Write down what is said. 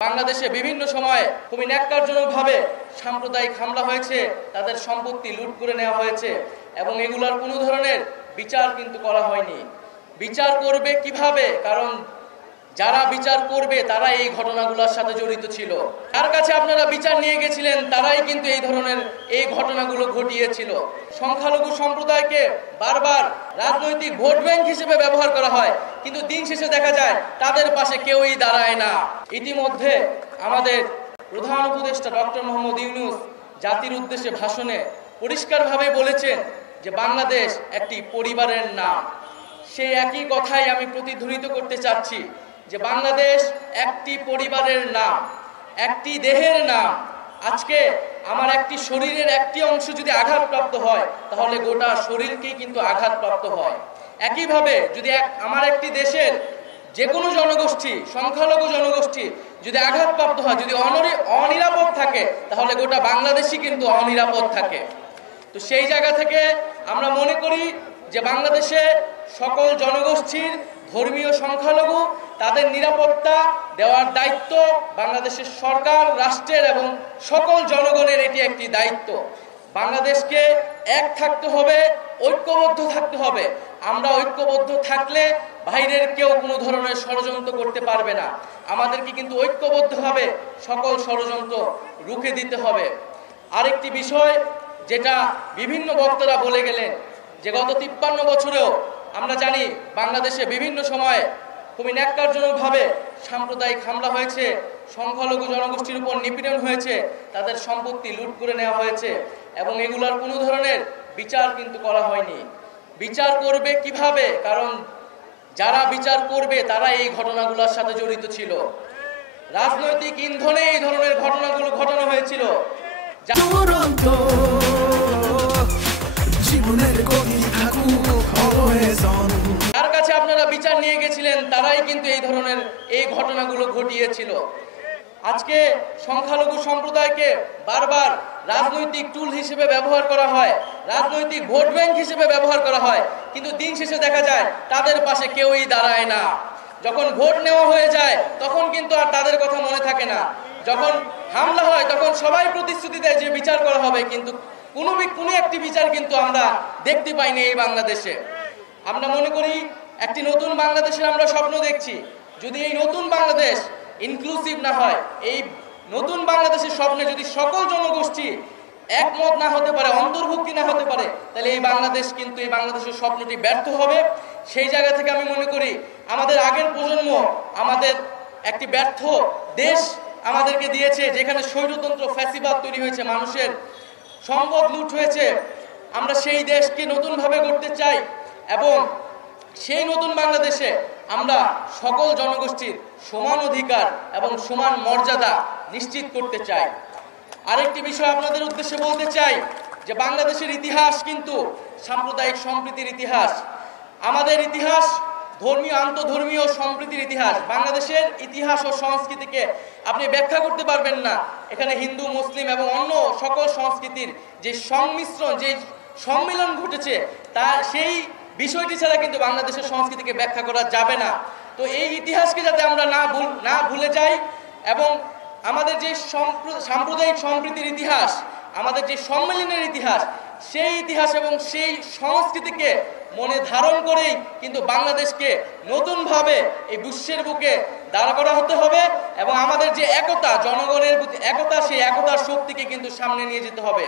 বাংলাদেশে বিভিন্ন সময়ে খুবই ন্যাক্কারজনকভাবে সাম্প্রদায়িক হামলা হয়েছে, তাদের সম্পত্তি লুট করে নেওয়া হয়েছে এবং এগুলোর কোনো ধরনের বিচার কিন্তু করা হয়নি। বিচার করবে কিভাবে? কারণ যারা বিচার করবে তারা এই ঘটনাগুলোর সাথে জড়িত ছিল। তার কাছে আপনারা বিচার নিয়ে গেছিলেন, তারাই কিন্তু এই ধরনের এই ঘটনাগুলো ঘটিয়েছিল। সংখ্যালঘু সম্প্রদায়কে বারবার রাজনৈতিক ভোট ব্যাংক হিসেবে ব্যবহার করা হয়, কিন্তু দিন শেষে দেখা যায় তাদের পাশে কেউই দাঁড়ায় না। ইতিমধ্যে আমাদের প্রধান উপদেষ্টা ডক্টর মোহাম্মদ ইউনূস জাতির উদ্দেশ্যে ভাষণে পরিষ্কারভাবে বলেছেন যে বাংলাদেশ একটি পরিবারের নাম। সেই একই কথাই আমি প্রতিধ্বনিত করতে চাচ্ছি যে বাংলাদেশ একটি পরিবারের নাম, একটি দেহের নাম। আজকে আমার একটি শরীরের একটি অংশ যদি আঘাতপ্রাপ্ত হয় তাহলে গোটা শরীরকেই কিন্তু আঘাতপ্রাপ্ত হয়। একইভাবে যদি আমার একটি দেশের যে কোনো জনগোষ্ঠী, সংখ্যালঘু জনগোষ্ঠী যদি আঘাতপ্রাপ্ত হয়, যদি অনিরাপদ থাকে, তাহলে গোটা বাংলাদেশই কিন্তু অনিরাপদ থাকে। তো সেই জায়গা থেকে আমরা মনে করি যে বাংলাদেশে সকল জনগোষ্ঠীর ধর্মীয় সংখ্যালঘু তাদের নিরাপত্তা দেওয়ার দায়িত্ব বাংলাদেশের সরকার, রাষ্ট্রের এবং সকল জনগণের। এটি একটি দায়িত্ব। বাংলাদেশকে এক থাকতে হবে, ঐক্যবদ্ধ থাকতে হবে। আমরা ঐক্যবদ্ধ থাকলে বাইরের কেউ কোনো ধরনের ষড়যন্ত্র করতে পারবে না। আমাদেরকে কিন্তু ঐক্যবদ্ধভাবে সকল ষড়যন্ত্র রুখে দিতে হবে। আরেকটি বিষয় যেটা বিভিন্ন বক্তারা বলে গেলেন যে গত 53 বছরেও আমরা জানি বাংলাদেশে বিভিন্ন সময়ে খুবই ন্যাক্কারজনকভাবে সাম্প্রদায়িক হামলা হয়েছে, সংখ্যালঘু জনগোষ্ঠীর উপর নিপীড়ন হয়েছে, তাদের সম্পত্তি লুট করে নেওয়া হয়েছে এবং এগুলোর কোনো ধরনের বিচার কিন্তু করা হয়নি। বিচার করবে কিভাবে? কারণ যারা বিচার করবে তারা এই ঘটনাগুলোর সাথে জড়িত ছিল। রাজনৈতিক ইন্ধনে এই ধরনের ঘটনাগুলো ঘটানো হয়েছিল। যার কাছে আপনারা বিচার নিয়ে গেছিলেন তারাই কিন্তু এই ধরনের এই ঘটনাগুলো ঘটিয়েছিল। আজকে সংখ্যালঘু সম্প্রদায়কে বারবার রাজনৈতিক টুল হিসেবে ব্যবহার করা হয়, রাজনৈতিক ভোট ব্যাংক হিসেবে ব্যবহার করা হয়, কিন্তু দিন শেষে দেখা যায় তাদের পাশে কেউই দাঁড়ায় না। যখন ভোট নেওয়া হয়ে যায় তখন কিন্তু আর তাদের কথা মনে থাকে না। যখন হামলা হয় তখন সবাই প্রতিশ্রুতি দেয় যে বিচার করা হবে, কিন্তু কোনো একটি বিচার কিন্তু আমরা দেখতে পাইনি এই বাংলাদেশে। আমরা মনে করি একটি নতুন বাংলাদেশের আমরা স্বপ্ন দেখছি। যদি এই নতুন বাংলাদেশ ইনক্লুসিভ না হয়, এই নতুন বাংলাদেশের স্বপ্নে যদি সকল জনগোষ্ঠী একমত না হতে পারে, অন্তর্ভুক্তি না হতে পারে, তাহলে এই বাংলাদেশের স্বপ্নটি ব্যর্থ হবে। সেই জায়গা থেকে আমি মনে করি আমাদের আগের প্রজন্ম আমাদের একটি ব্যর্থ দেশ আমাদেরকে দিয়েছে, যেখানে স্বৈরতন্ত্র ফ্যাসিবাদ তৈরি হয়েছে, মানুষের সম্পদ লুট হয়েছে। আমরা সেই দেশকে নতুনভাবে গড়তে চাই এবং সেই নতুন বাংলাদেশে আমরা সকল জনগোষ্ঠীর সমান অধিকার এবং সমান মর্যাদা নিশ্চিত করতে চাই। আরেকটি বিষয় আপনাদের উদ্দেশ্যে বলতে চাই যে বাংলাদেশের ইতিহাস কিন্তু সাম্প্রদায়িক সম্প্রীতির ইতিহাস। আমাদের ইতিহাস ধর্মীয়, আন্তধর্মীয় সম্প্রীতির ইতিহাস। বাংলাদেশের ইতিহাস ও সংস্কৃতিকে আপনি ব্যাখ্যা করতে পারবেন না। এখানে হিন্দু, মুসলিম এবং অন্য সকল সংস্কৃতির যে সংমিশ্রণ, যে সম্মিলন ঘটেছে, সেই বিষয়টি ছাড়া কিন্তু বাংলাদেশের সংস্কৃতিকে ব্যাখ্যা করা যাবে না। তো এই ইতিহাসকে যাতে আমরা না ভুলে যাই এবং আমাদের যে সাম্প্রদায়িক সম্প্রীতির ইতিহাস, আমাদের যে সম্মেলনের ইতিহাস, সেই ইতিহাস এবং সেই সংস্কৃতিকে মনে ধারণ করেই কিন্তু বাংলাদেশকে নতুনভাবে এই বিশ্বের বুকে দাঁড় করা হতে হবে এবং আমাদের যে একতা, জনগণের একতা, সেই একতার শক্তিকে কিন্তু সামনে নিয়ে যেতে হবে।